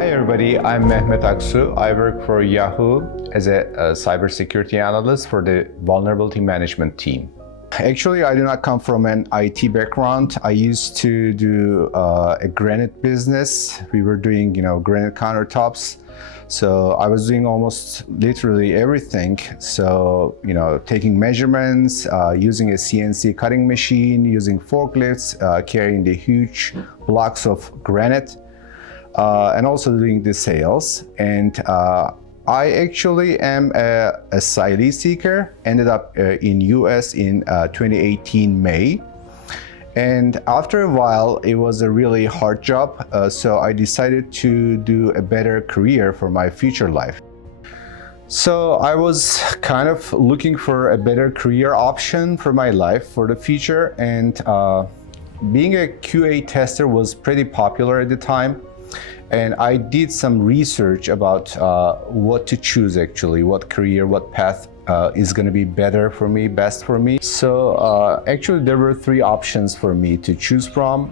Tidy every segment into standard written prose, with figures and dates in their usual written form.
Hi everybody, I'm Mehmet Aksu. I work for Yahoo as a cybersecurity analyst for the vulnerability management team. Actually, I do not come from an IT background. I used to do a granite business. We were doing, granite countertops. So I was doing almost literally everything. So, taking measurements, using a CNC cutting machine, using forklifts, carrying the huge blocks of granite, and also doing the sales. And I actually am a asylum seeker, ended up in US in 2018 May. And after a while, it was a really hard job, so I decided to do a better career for my future life. So I was kind of looking for a better career option for my life for the future, and being a QA tester was pretty popular at the time. And I did some research about what to choose actually, what career, what path is going to be better for me, best for me. So actually there were three options for me to choose from.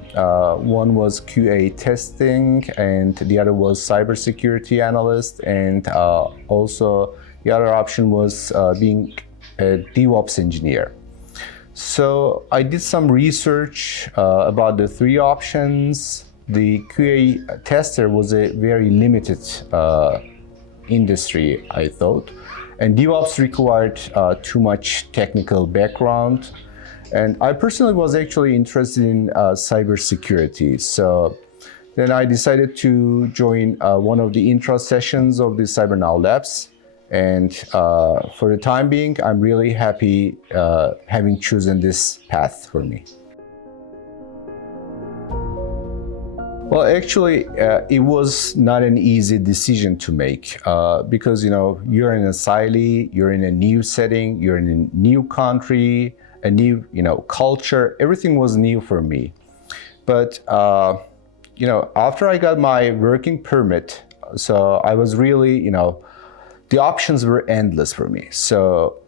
One was QA testing, and the other was cybersecurity analyst, and also the other option was being a DevOps engineer. So I did some research about the three options. The QA tester was a very limited industry, I thought. And DevOps required too much technical background. And I personally was actually interested in cybersecurity. So then I decided to join one of the intro sessions of the CyberNow Labs. And for the time being, I'm really happy having chosen this path for me. Well, actually, it was not an easy decision to make because, you're in asylum, you're in a new setting, you're in a new country, a new, culture. Everything was new for me. But, after I got my working permit, so I was really, the options were endless for me. So,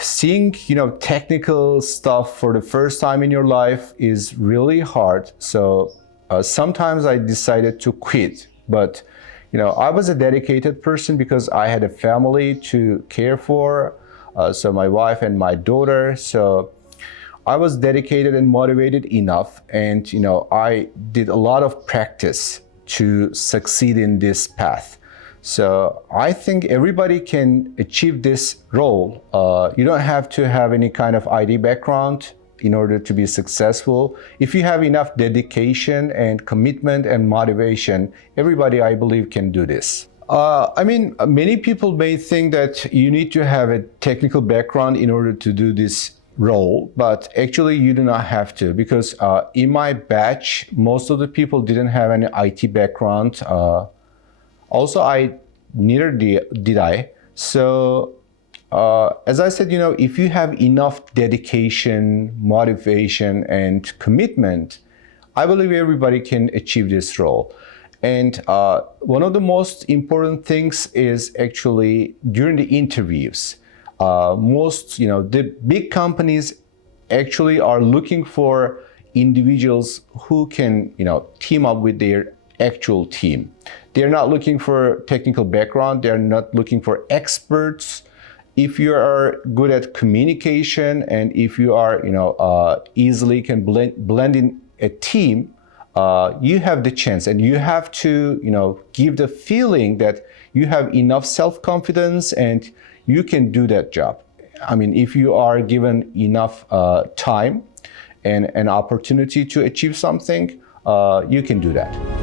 seeing technical stuff for the first time in your life is really hard. So sometimes I decided to quit, but I was a dedicated person because I had a family to care for, so my wife and my daughter. So I was dedicated and motivated enough, and I did a lot of practice to succeed in this path. So I think everybody can achieve this role. You don't have to have any kind of IT background in order to be successful. If you have enough dedication and commitment and motivation, everybody, I believe, can do this. Many people may think that you need to have a technical background in order to do this role, but actually you do not have to, because in my batch, most of the people didn't have any IT background. Also, neither did I. So, as I said, if you have enough dedication, motivation, and commitment, I believe everybody can achieve this role. And one of the most important things is actually during the interviews. The big companies actually are looking for individuals who can, team up with their actual team. They're not looking for technical background. They're not looking for experts. If you are good at communication, and if you are, easily can blend in a team, you have the chance, and you have to, give the feeling that you have enough self-confidence and you can do that job. If you are given enough time and an opportunity to achieve something, you can do that.